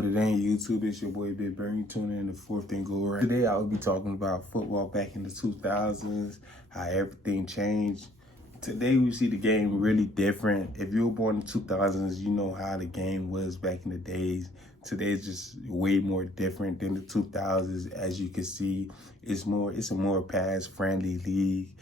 What it ain't, YouTube. It's your boy Big Bernie tuning in the fourth and go right. Today I'll be talking about football back in the 2000s, how everything changed. Today we see the game really different. If you were born in the 2000s, you know how the game was back in the days. Today is just way more different than the 2000s. As you can see, it's a more pass-friendly league.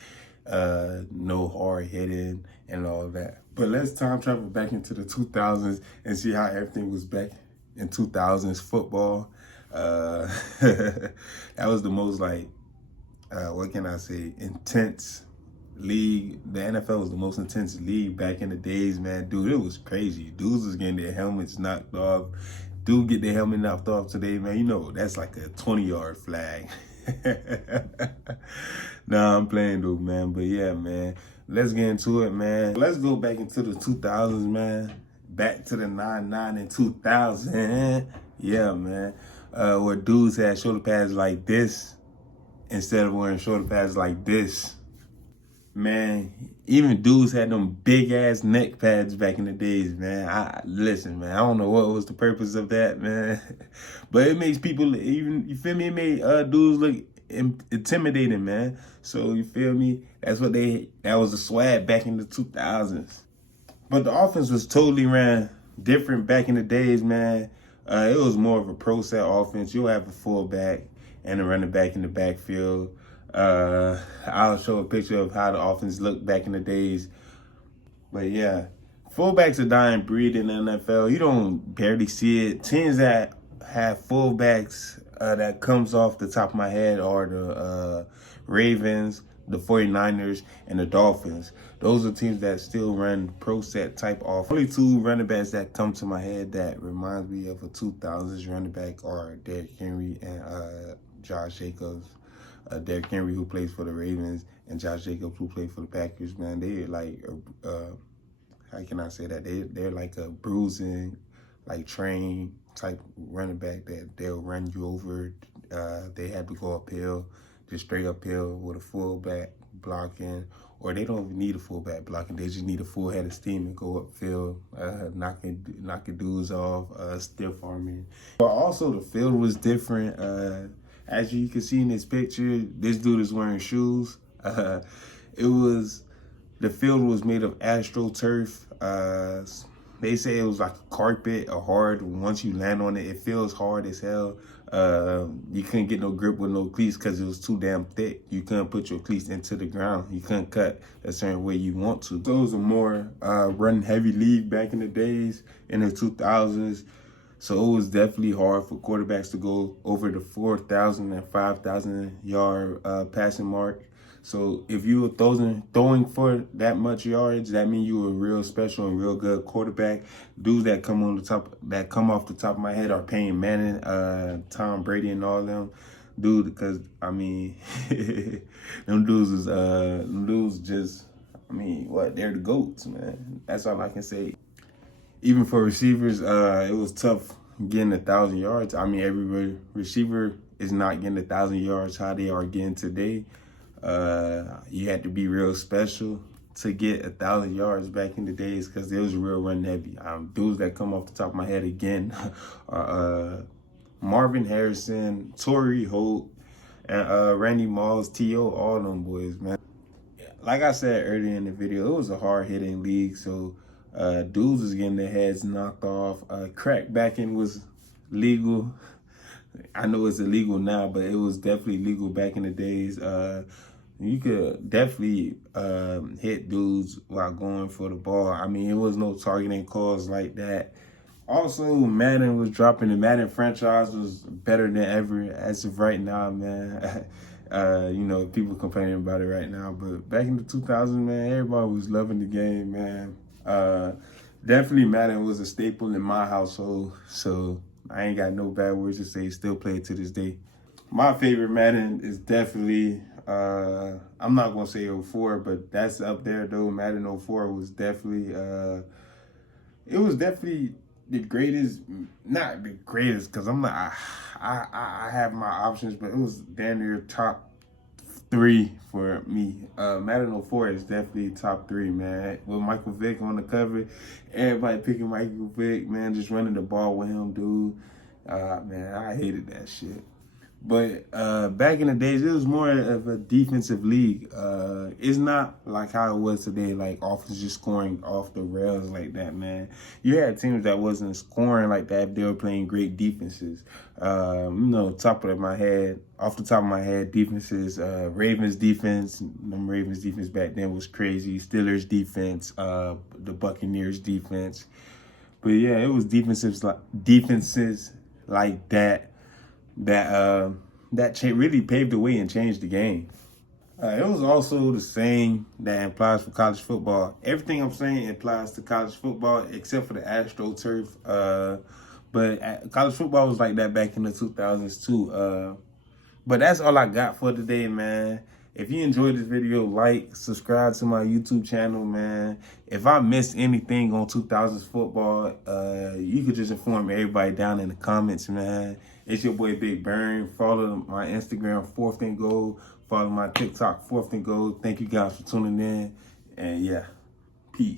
No hard hitting and all that. But let's time travel back into the 2000s and see how everything was back in 2000s football. That was the most what can I say, intense league. The NFL was the most intense league back in the days, man. Dude, it was crazy. Dudes was getting their helmets knocked off. Dude get their helmet knocked off today, man. You know, that's like a 20-yard flag. Nah, I'm playing though, man. But yeah, man, let's get into it, man. Let's go back into the 2000s, man. Back to the 99 and 2000. Yeah, man. Where dudes had shoulder pads like this instead of wearing shoulder pads like this. Man, even dudes had them big ass neck pads back in the days, man. Listen, man, I don't know what was the purpose of that, man. But it makes people even, you feel me? It made dudes look intimidating, man. So you feel me? That was the swag back in the 2000s. But the offense was totally ran different back in the days, man. It was more of a pro set offense. You'll have a fullback and a running back in the backfield. I'll show a picture of how the offense looked back in the days. But yeah, fullbacks are dying breed in the NFL. You don't barely see it. Teams that have fullbacks that comes off the top of my head are the Ravens, the 49ers, and the Dolphins. Those are teams that still run pro set type off. Only two running backs that come to my head that reminds me of a 2000s running back are Derrick Henry and Josh Jacobs. Derrick Henry, who plays for the Ravens, and Josh Jacobs, who plays for the Packers, man. They like, how can I say that? They're like a bruising, like train type running back that they'll run you over. They have to go uphill, just straight uphill with a fullback blocking, or they don't even need a fullback blocking. They just need a full head of steam and go upfield, knocking dudes off, stiff arming. But also the field was different. As you can see in this picture, this dude is wearing shoes. The field was made of AstroTurf. They say it was like a carpet, once you land on it, it feels hard as hell. You couldn't get no grip with no cleats because it was too damn thick. You couldn't put your cleats into the ground. You couldn't cut a certain way you want to. So it was a more run heavy league back in the days, in the 2000s. So it was definitely hard for quarterbacks to go over the 4,000 and 5,000 yard passing mark. So if you were throwing for that much yards, that means you were a real special and real good quarterback. Dudes that come off the top of my head are Peyton Manning, Tom Brady, and all them. Dude, because I mean, them dudes just, I mean, they're the GOATs, man. That's all I can say. Even for receivers, it was tough getting 1,000 yards. I mean, every receiver is not getting 1,000 yards how they are getting today. You had to be real special to get 1,000 yards back in the days because it was real run heavy. Dudes that come off the top of my head again are Marvin Harrison, Torrey Holt, and Randy Moss, T.O., all them boys, man. Like I said earlier in the video, it was a hard-hitting league, so dudes was getting their heads knocked off. Crack backing was legal. I know it's illegal now, but it was definitely legal back in the days. You could definitely hit dudes while going for the ball. I mean, it was no targeting calls like that. Also, Madden was dropping. The Madden franchise was better than ever as of right now, man. You know, people complaining about it right now, but back in the 2000s, man, everybody was loving the game, man. Definitely Madden was a staple in my household, so I ain't got no bad words to say. Still play it to this day. My favorite Madden is definitely, I'm not gonna say 04, but that's up there though. Madden 04 was definitely, it was definitely the greatest, not the greatest, because I'm not, I have my options, but it was damn near top 3 for me. Madden 04 is definitely top 3, man. With Michael Vick on the cover, everybody picking Michael Vick, man, just running the ball with him, dude. Man, I hated that shit. But back in the days, it was more of a defensive league. It's not like how it was today, like offense just scoring off the rails like that, man. You had teams that wasn't scoring like that if they were playing great defenses. Off the top of my head, defenses, Ravens defense, them Ravens defense back then was crazy. Steelers defense, the Buccaneers defense. But yeah, it was defenses like that really paved the way and changed the game. It was also the same that applies for college football. Everything I'm saying applies to college football except for the AstroTurf. But college football was like that back in the 2000s too. But that's all I got for today, man. If you enjoyed this video, like, subscribe to my YouTube channel, man. If I missed anything on 2000s football, you could just inform everybody down in the comments, man. It's your boy Big Burn. Follow my Instagram, 4th and Goal. Follow my TikTok, 4th and Goal. Thank you guys for tuning in. And yeah, peace.